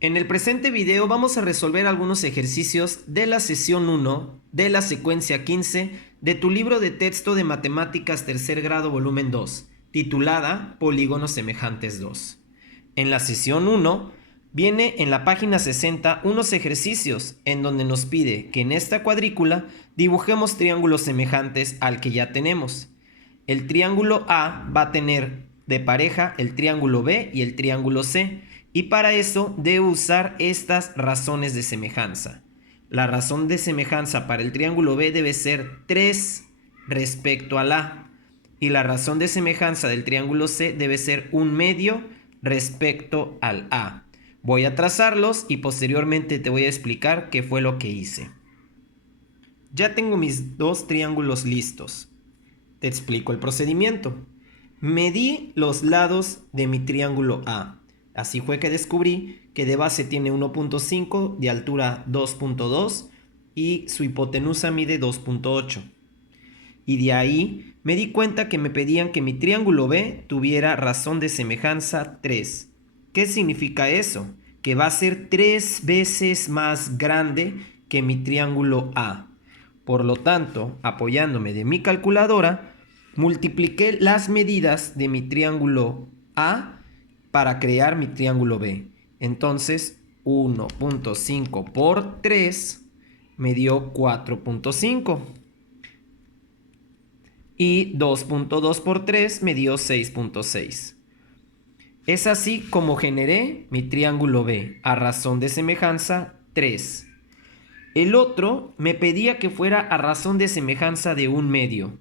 En el presente video vamos a resolver algunos ejercicios de la sesión 1 de la secuencia 15 de tu libro de texto de Matemáticas tercer grado volumen 2, titulada Polígonos semejantes 2. En la sesión 1 viene en la página 60 unos ejercicios en donde nos pide que en esta cuadrícula dibujemos triángulos semejantes al que ya tenemos. El triángulo A va a tener de pareja el triángulo B y el triángulo C, y para eso debo usar estas razones de semejanza. La razón de semejanza para el triángulo B debe ser 3 respecto al A, y la razón de semejanza del triángulo C debe ser 1/2 respecto al A. Voy a trazarlos y posteriormente te voy a explicar qué fue lo que hice. Ya tengo mis dos triángulos listos. Te explico el procedimiento. Medí los lados de mi triángulo A. Así fue que descubrí que de base tiene 1.5, de altura 2.2 y su hipotenusa mide 2.8. Y de ahí me di cuenta que me pedían que mi triángulo B tuviera razón de semejanza 3. ¿Qué significa eso? Que va a ser 3 veces más grande que mi triángulo A. Por lo tanto, apoyándome de mi calculadora, multipliqué las medidas de mi triángulo A para crear mi triángulo B. Entonces, 1.5 por 3 me dio 4.5. Y 2.2 por 3 me dio 6.6. Es así como generé mi triángulo B a razón de semejanza 3. El otro me pedía que fuera a razón de semejanza de 1/2.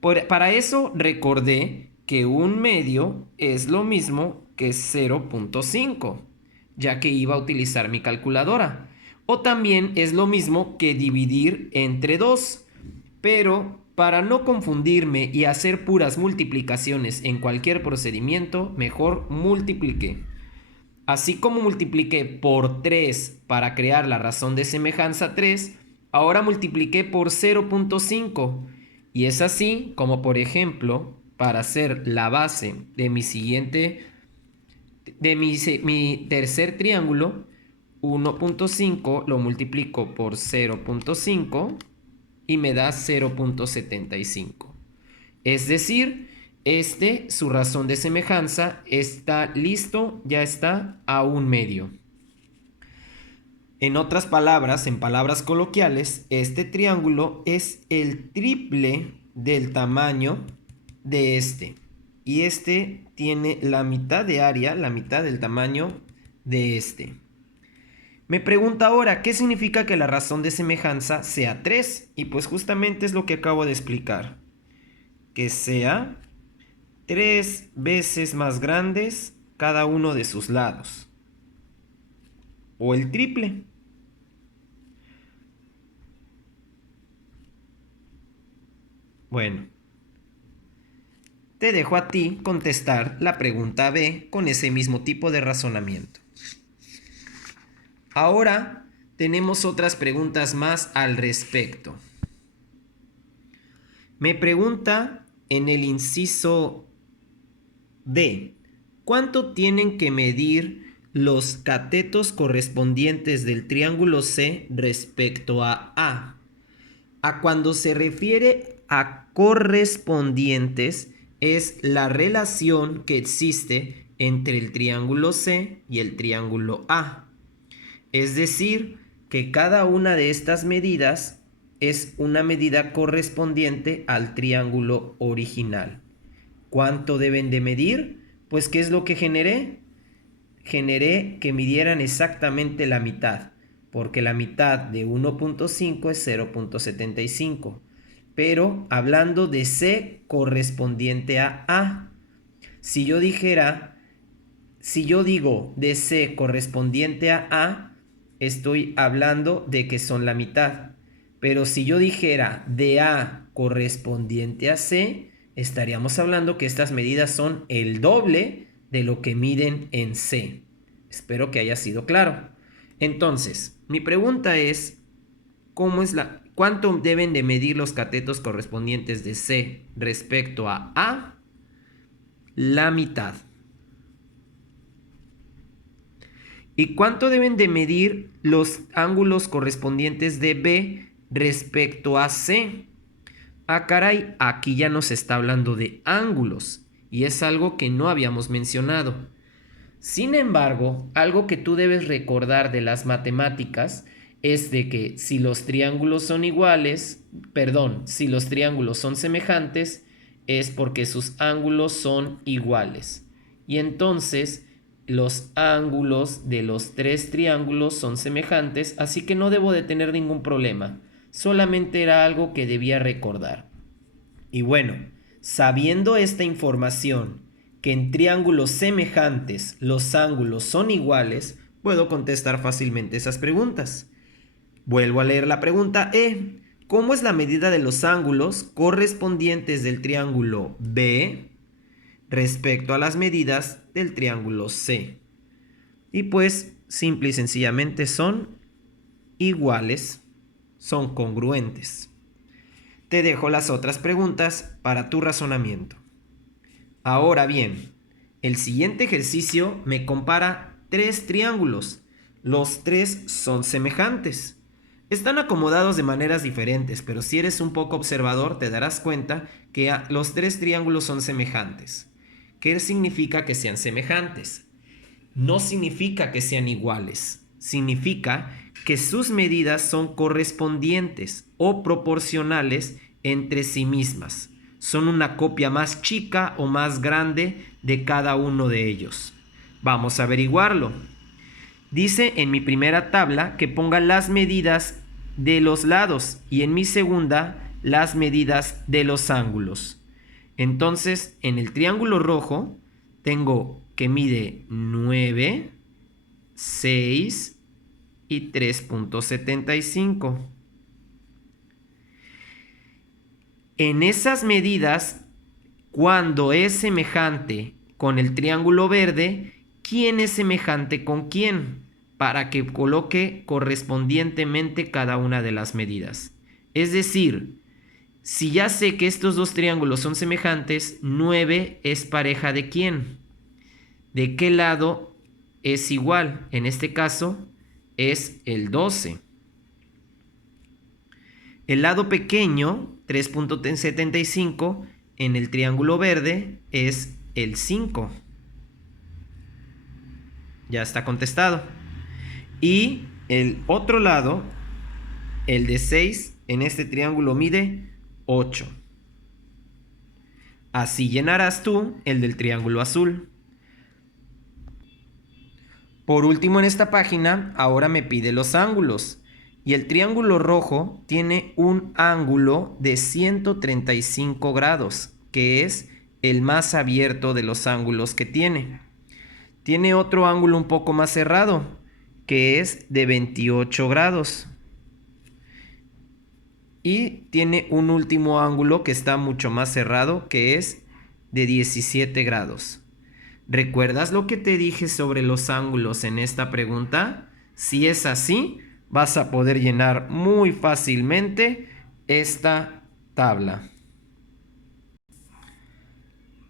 Para eso recordé que 1/2 es lo mismo que 0.5, ya que iba a utilizar mi calculadora. O también es lo mismo que dividir entre 2. Pero para no confundirme y hacer puras multiplicaciones en cualquier procedimiento, mejor multipliqué. Así como multipliqué por 3 para crear la razón de semejanza 3, ahora multipliqué por 0.5. Y es así como, por ejemplo, para hacer la base de mi tercer triángulo, 1.5 lo multiplico por 0.5 y me da 0.75. Es decir, su razón de semejanza está listo, ya está a 1/2. En otras palabras, en palabras coloquiales, este triángulo es el triple del tamaño de este. Y este tiene la mitad de área, la mitad del tamaño de este. Me pregunta ahora, ¿qué significa que la razón de semejanza sea 3? Y pues justamente es lo que acabo de explicar. Que sea 3 veces más grandes cada uno de sus lados. O el triple. Bueno, te dejo a ti contestar la pregunta B con ese mismo tipo de razonamiento. Ahora tenemos otras preguntas más al respecto. Me pregunta en el inciso D, ¿cuánto tienen que medir los catetos correspondientes del triángulo C respecto a A? A cuando se refiere a correspondientes es la relación que existe entre el triángulo C y el triángulo A. Es decir, que cada una de estas medidas es una medida correspondiente al triángulo original. ¿Cuánto deben de medir? Pues ¿qué es lo que generé? Generé que midieran exactamente la mitad, porque la mitad de 1.5 es 0.75. Pero hablando de C correspondiente a A, si yo digo de C correspondiente a A, estoy hablando de que son la mitad. Pero si yo dijera de A correspondiente a C, estaríamos hablando que estas medidas son el doble de lo que miden en C. Espero que haya sido claro. Entonces, mi pregunta es, ¿cuánto deben de medir los catetos correspondientes de C respecto a A? La mitad. ¿Y cuánto deben de medir los ángulos correspondientes de B respecto a C? Ah, caray, aquí ya nos está hablando de ángulos y es algo que no habíamos mencionado. Sin embargo, algo que tú debes recordar de las matemáticas es de que si los triángulos son iguales, perdón, si los triángulos son semejantes, es porque sus ángulos son iguales. Y entonces los ángulos de los tres triángulos son semejantes, así que no debo de tener ningún problema. Solamente era algo que debía recordar. Y bueno, sabiendo esta información, que en triángulos semejantes los ángulos son iguales, puedo contestar fácilmente esas preguntas. Vuelvo a leer la pregunta E. ¿Cómo es la medida de los ángulos correspondientes del triángulo B respecto a las medidas del triángulo C? Y pues, simple y sencillamente son iguales, son congruentes. Te dejo las otras preguntas para tu razonamiento. Ahora bien, el siguiente ejercicio me compara tres triángulos. Los tres son semejantes. Están acomodados de maneras diferentes, pero si eres un poco observador te darás cuenta que los tres triángulos son semejantes. ¿Qué significa que sean semejantes? No significa que sean iguales. Significa que sus medidas son correspondientes o proporcionales entre sí mismas. Son una copia más chica o más grande de cada uno de ellos. Vamos a averiguarlo. Dice en mi primera tabla que ponga las medidas de los lados y en mi segunda las medidas de los ángulos. Entonces, en el triángulo rojo tengo que mide 9, 6 y 3.75. En esas medidas, cuando es semejante con el triángulo verde, ¿quién es semejante con quién? Para que coloque correspondientemente cada una de las medidas. Es decir, si ya sé que estos dos triángulos son semejantes, 9 es pareja de quién. ¿De qué lado es igual? En este caso es el 12. El lado pequeño, 3.75, en el triángulo verde es el 5. Ya está contestado. Y el otro lado, el de 6, en este triángulo mide 8. Así llenarás tú el del triángulo azul. Por último en esta página, ahora me pide los ángulos. Y el triángulo rojo tiene un ángulo de 135 grados, que es el más abierto de los ángulos que tiene. Tiene otro ángulo un poco más cerrado, que es de 28 grados. Y tiene un último ángulo que está mucho más cerrado, que es de 17 grados. ¿Recuerdas lo que te dije sobre los ángulos en esta pregunta? Si es así, vas a poder llenar muy fácilmente esta tabla.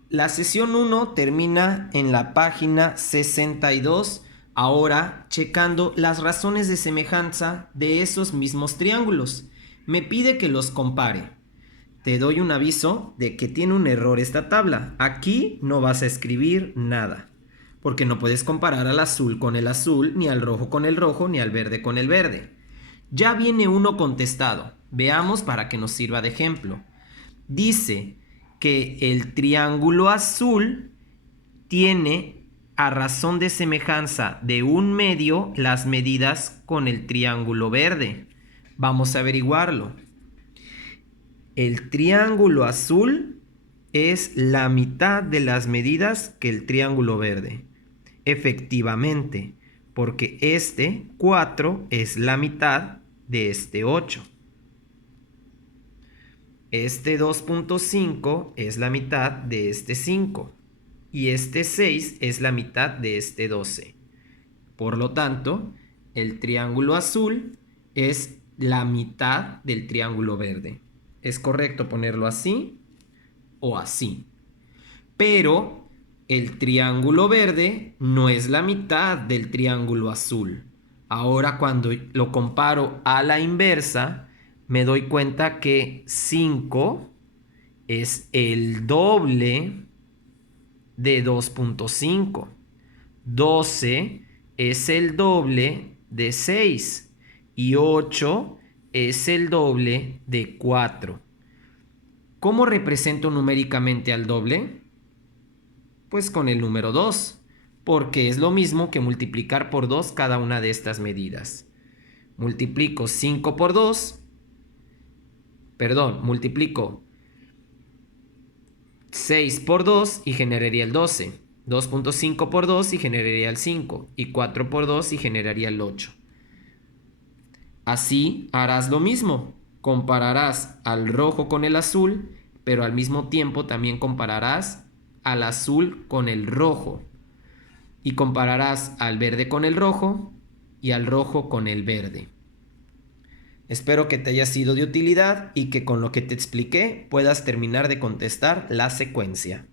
La sesión 1 termina en la página 62, ahora checando las razones de semejanza de esos mismos triángulos. Me pide que los compare. Te doy un aviso de que tiene un error esta tabla. Aquí no vas a escribir nada, porque no puedes comparar al azul con el azul, ni al rojo con el rojo, ni al verde con el verde. Ya viene uno contestado. Veamos para que nos sirva de ejemplo. Dice que el triángulo azul tiene, a razón de semejanza de 1/2, las medidas con el triángulo verde. Vamos a averiguarlo. El triángulo azul es la mitad de las medidas que el triángulo verde. Efectivamente, porque este 4 es la mitad de este 8. Este 2.5 es la mitad de este 5. Y este 6 es la mitad de este 12. Por lo tanto, el triángulo azul es la mitad del triángulo verde. ¿Es correcto ponerlo así o así? Pero el triángulo verde no es la mitad del triángulo azul. Ahora cuando lo comparo a la inversa, me doy cuenta que 5 es el doble de 2.5. 12 es el doble de 6 y 8 es el doble de 4. ¿Cómo represento numéricamente al doble? Pues con el número 2, porque es lo mismo que multiplicar por 2 cada una de estas medidas. Multiplico 5 por 2, multiplico 6 por 2 y generaría el 12. 2.5 por 2 y generaría el 5. Y 4 por 2 y generaría el 8. Así harás lo mismo. Compararás al rojo con el azul, pero al mismo tiempo también compararás al azul con el rojo. Y compararás al verde con el rojo y al rojo con el verde. Espero que te haya sido de utilidad y que con lo que te expliqué puedas terminar de contestar la secuencia.